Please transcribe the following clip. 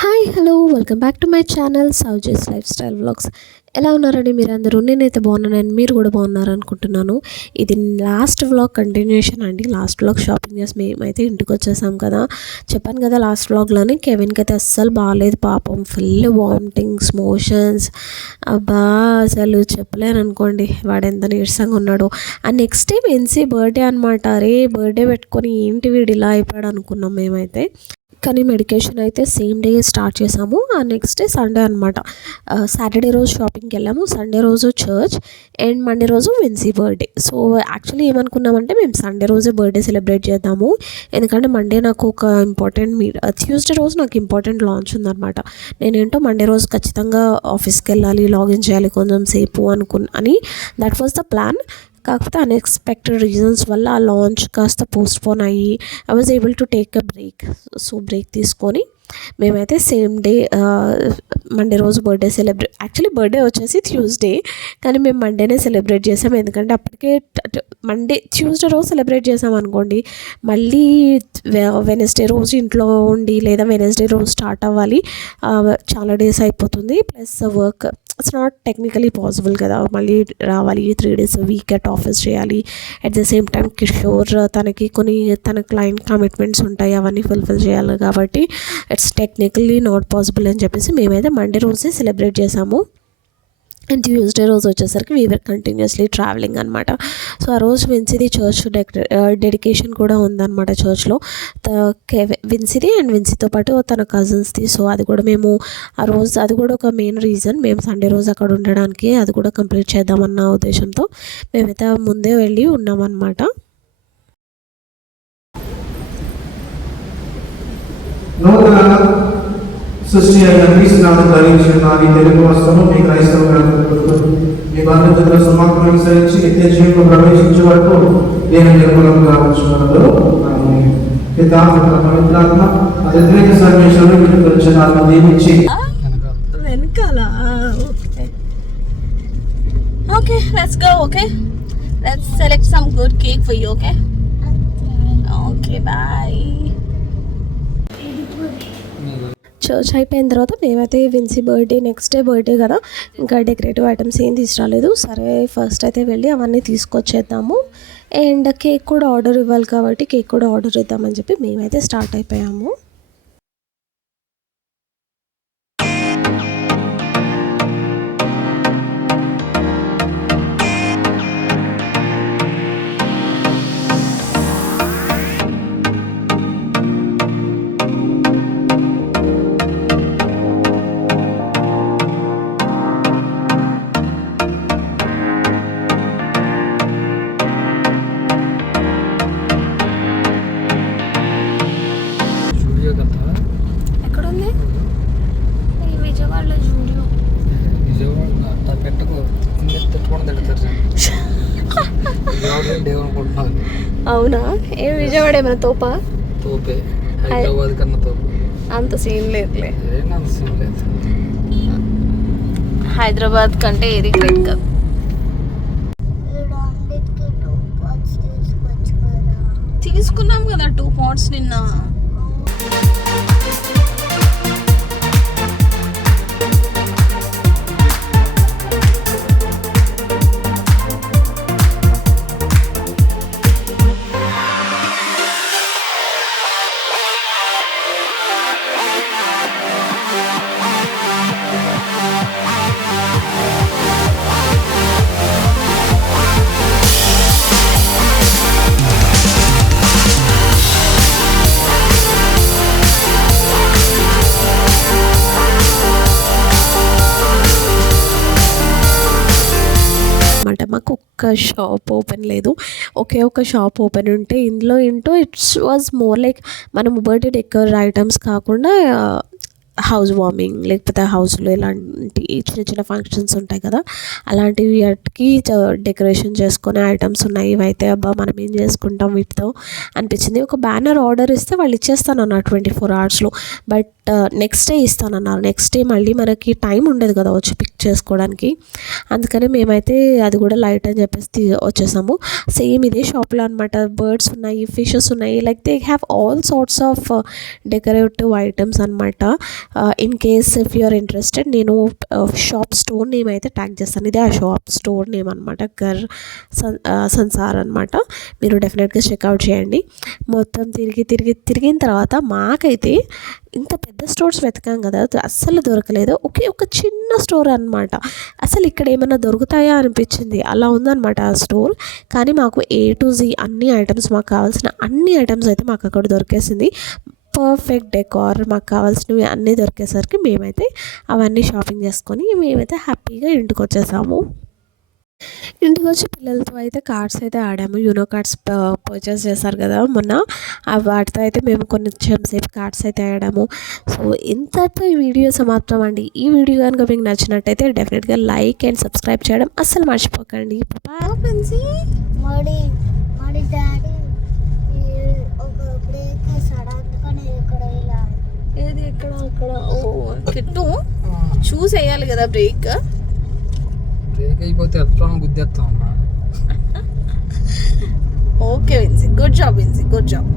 Hi hello welcome back to my channel Sowji's life style vlogs. ఎలా ఉన్నారండి మీరు అందరూ? నేనైతే బాగున్నాను, మీరు కూడా బాగున్నారు అనుకుంటున్నాను. ఇది లాస్ట్ వ్లాగ్ కంటిన్యూషన్ అండి. లాస్ట్ వ్లాగ్ షాపింగ్ చేసి మేమైతే ఇంటికి వచ్చేసాం కదా. చెప్పాను కదా లాస్ట్ వ్లాగ్లోనే కెవిన్కి అయితే అస్సలు బాగాలేదు పాపం. ఫుల్ వామిటింగ్స్, మోషన్స్, అబ్బా అసలు చెప్పలేను అనుకోండి వాడు ఎంత నీరసంగా ఉన్నాడో. అండ్ నెక్స్ట్ డే వెన్సీ బర్త్డే అనమాట. అరే బర్త్డే పెట్టుకొని ఏంటి వీడు ఇలా అయిపోయాడు అనుకున్నాం మేమైతే. కానీ మెడికేషన్ అయితే సేమ్ డే స్టార్ట్ చేసాము. ఆ నెక్స్ట్ డే సండే అనమాట. సాటర్డే రోజు షాపింగ్కి వెళ్ళాము, సండే రోజు చర్చ్, అండ్ మండే రోజు వెన్సీ బర్త్డే. సో యాక్చువల్లీ ఏమనుకున్నామంటే మేము సండే రోజే బర్త్డే సెలబ్రేట్ చేద్దాము, ఎందుకంటే మండే నాకు ఒక ఇంపార్టెంట్ ట్యూస్డే రోజు నాకు ఇంపార్టెంట్ లాంచ్ ఉందన్నమాట. నేనేంటో మండే రోజు ఖచ్చితంగా ఆఫీస్కి వెళ్ళాలి, లాగిన్ చేయాలి కొంచెం సేపు అని దట్ వాజ్ ద ప్లాన్. కాకపోతే అన్ఎక్స్పెక్టెడ్ రీజన్స్ వల్ల ఆ లాంచ్ కాస్త పోస్ట్పోన్ అయ్యి I was able to take a break. So break తీసుకొని మేమైతే సేమ్ డే మండే రోజు యాక్చువల్లీ బర్త్డే వచ్చేసి ట్యూస్డే, కానీ మేము మండేనే సెలబ్రేట్ చేసాం. ఎందుకంటే అప్పటికే ట్యూస్డే రోజు సెలబ్రేట్ చేసాం అనుకోండి, మళ్ళీ వెనస్డే రోజు ఇంట్లో ఉండి లేదా వెనస్డే రోజు స్టార్ట్ అవ్వాలి, చాలా డేస్ అయిపోతుంది. Plus work it's not technically possible కదా, మళ్ళీ రావాలి 3 days వీక్ అట్ ఆఫీస్ చేయాలి. At the same time Kishore తనకి తన క్లయింట్ కమిట్మెంట్స్ ఉంటాయి, అవన్నీ ఫుల్ఫిల్ చేయాలి. కాబట్టి ఇట్స్ టెక్నికల్లీ నాట్ పాసిబుల్ అని చెప్పేసి మేమైతే మండే రోజే సెలబ్రేట్ చేసాము. అండ్ ట్యూస్డే రోజు వచ్చేసరికి వీవర్ కంటిన్యూస్లీ ట్రావెలింగ్ అనమాట. సో ఆ రోజు విన్సీది చర్చ్ డెడికేషన్ కూడా ఉందన్నమాట చర్చ్లో. విన్సీది అండ్ విన్సీతో పాటు తన కజిన్స్ది. సో అది కూడా మేము ఆ రోజు, అది కూడా ఒక మెయిన్ రీజన్ మేము సండే రోజు అక్కడ ఉండడానికి, అది కూడా కంప్లీట్ చేద్దామన్న ఉద్దేశంతో మేమైతే ముందే వెళ్ళి ఉన్నామన్నమాట. సృష్టి అయిన క్రీస్తునాథ ధరించిన ఈ తెలుగు వస్త్రము మీ క్రైస్తవ మీ బాధ్యతలో సమాప్తం అనుసరించి నిత్య జీవితంలో ప్రవేశించే వరకు నేను నిర్మలంగా ఉంచుకున్నదో పితాత్మ పవిత్రాత్మ వ్యతిరేక సన్నివేశంలో మీకు వచ్చిన ఆత్మ దీవించి వెనకాల. Okay let's go. Okay let's select some good cake for you. Okay okay bye. Church అయిపోయిన తర్వాత మేమైతే Vinci birthday next day birthday కదా, ఇంకా డెకరేటివ్ ఐటమ్స్ ఏం తీసుకురాలేదు. సరే ఫస్ట్ అయితే వెళ్ళి అవన్నీ తీసుకొచ్చేద్దాము, అండ్ కేక్ కూడా ఆర్డర్ ఇవ్వాలి కాబట్టి కేక్ కూడా ఆర్డర్ ఇద్దామని చెప్పి మేమైతే స్టార్ట్ అయిపోయాము. ఎక్కడుంది? విజయవాడలో జూడియో. అవునా? ఏ విజయవాడ ఏమైనా తోపా? తోపే, హైదరాబాద్ కన్నా తోపు. అంత సీన్ లేదులే, హైదరాబాద్ కంటే ఏది గ్రేట్ కాదు. తీసుకున్నాం కదా 2 pots నిన్న. మాకు ఒక్క షాప్ ఓపెన్ లేదు, ఒకే ఒక షాప్ ఓపెన్ ఉంటే ఇందులో ఏంటో ఇట్స్ వాజ్ మోర్ లైక్ మనం బర్త్డే డెకర్ ఐటమ్స్ కాకుండా హౌస్ వార్మింగ్, లేకపోతే హౌస్లో ఇలాంటి చిన్న చిన్న ఫంక్షన్స్ ఉంటాయి కదా, అలాంటివి వాటికి డెకరేషన్ చేసుకునే ఐటమ్స్ ఉన్నాయి. ఇవైతే అబ్బా మనం ఏం చేసుకుంటాం వీటితో అనిపించింది. ఒక బ్యానర్ ఆర్డర్ ఇస్తే వాళ్ళు ఇచ్చేస్తాను అన్న 24 hours, బట్ నెక్స్ట్ డే ఇస్తానన్నారు. నెక్స్ట్ డే మళ్ళీ మనకి టైం ఉండదు కదా వచ్చి పిక్ చేసుకోవడానికి. అందుకని మేమైతే అది కూడా లైట్ అని చెప్పేసి వచ్చేసాము. సేమ్ ఇదే షాప్లో అనమాట. బర్డ్స్ ఉన్నాయి, ఫిషెస్ ఉన్నాయి, like they have all sorts of decorative items అనమాట. In case if you are interested, నేను షాప్ స్టోర్ నేమ్ అయితే ట్యాగ్ చేస్తాను. ఇదే ఆ షాప్ స్టోర్ నేమ్ అనమాట, ఘర్ సంసార్ అనమాట. మీరు డెఫినెట్గా చెక్అవుట్ చేయండి. మొత్తం తిరిగిన తర్వాత మాకైతే ఇంత పెద్ద స్టోర్స్ వెతకాం కదా, అస్సలు దొరకలేదు. ఒకే ఒక చిన్న స్టోర్ అనమాట. అసలు ఇక్కడ ఏమైనా దొరుకుతాయా అనిపించింది, అలా ఉందన్నమాట ఆ స్టోర్. కానీ మాకు A to Z అన్ని ఐటమ్స్, మాకు కావాల్సిన అన్ని ఐటమ్స్ అయితే మాకు అక్కడ దొరికేసింది. పర్ఫెక్ట్ డెకార్, మాకు కావాల్సినవి అన్నీ దొరికేసరికి మేమైతే అవన్నీ షాపింగ్ చేసుకొని మేమైతే హ్యాపీగా ఇంటికి వచ్చేసాము. ఇంటికి వచ్చి పిల్లలతో అయితే కార్డ్స్ అయితే ఆడాము. యూనో కార్డ్స్ పర్చేస్ చేశారు కదా మొన్న, వాటితో అయితే మేము కొంచెం సేపు కార్డ్స్ అయితే ఆడాము. సో ఇంతటితో ఈ వీడియో సమాప్తం అండి. ఈ వీడియో కనుక మీకు నచ్చినట్టయితే డెఫినెట్గా లైక్ అండ్ సబ్స్క్రైబ్ చేయడం అస్సలు మర్చిపోకండి. మరి డాడీ ఒక బ్రేక్ వేసాడు, అందుకని ఇక్కడ ఇలా ఏది ఎక్కడ అక్కడ? ఓ కిట్టు చూసేయాలి కదా బ్రేక్. బ్రేక్ అయిపోతే ఎలక్ట్రాన్ గుద్దేస్తాం అమ్మా. Okay Vinci, good job Vinci, good job.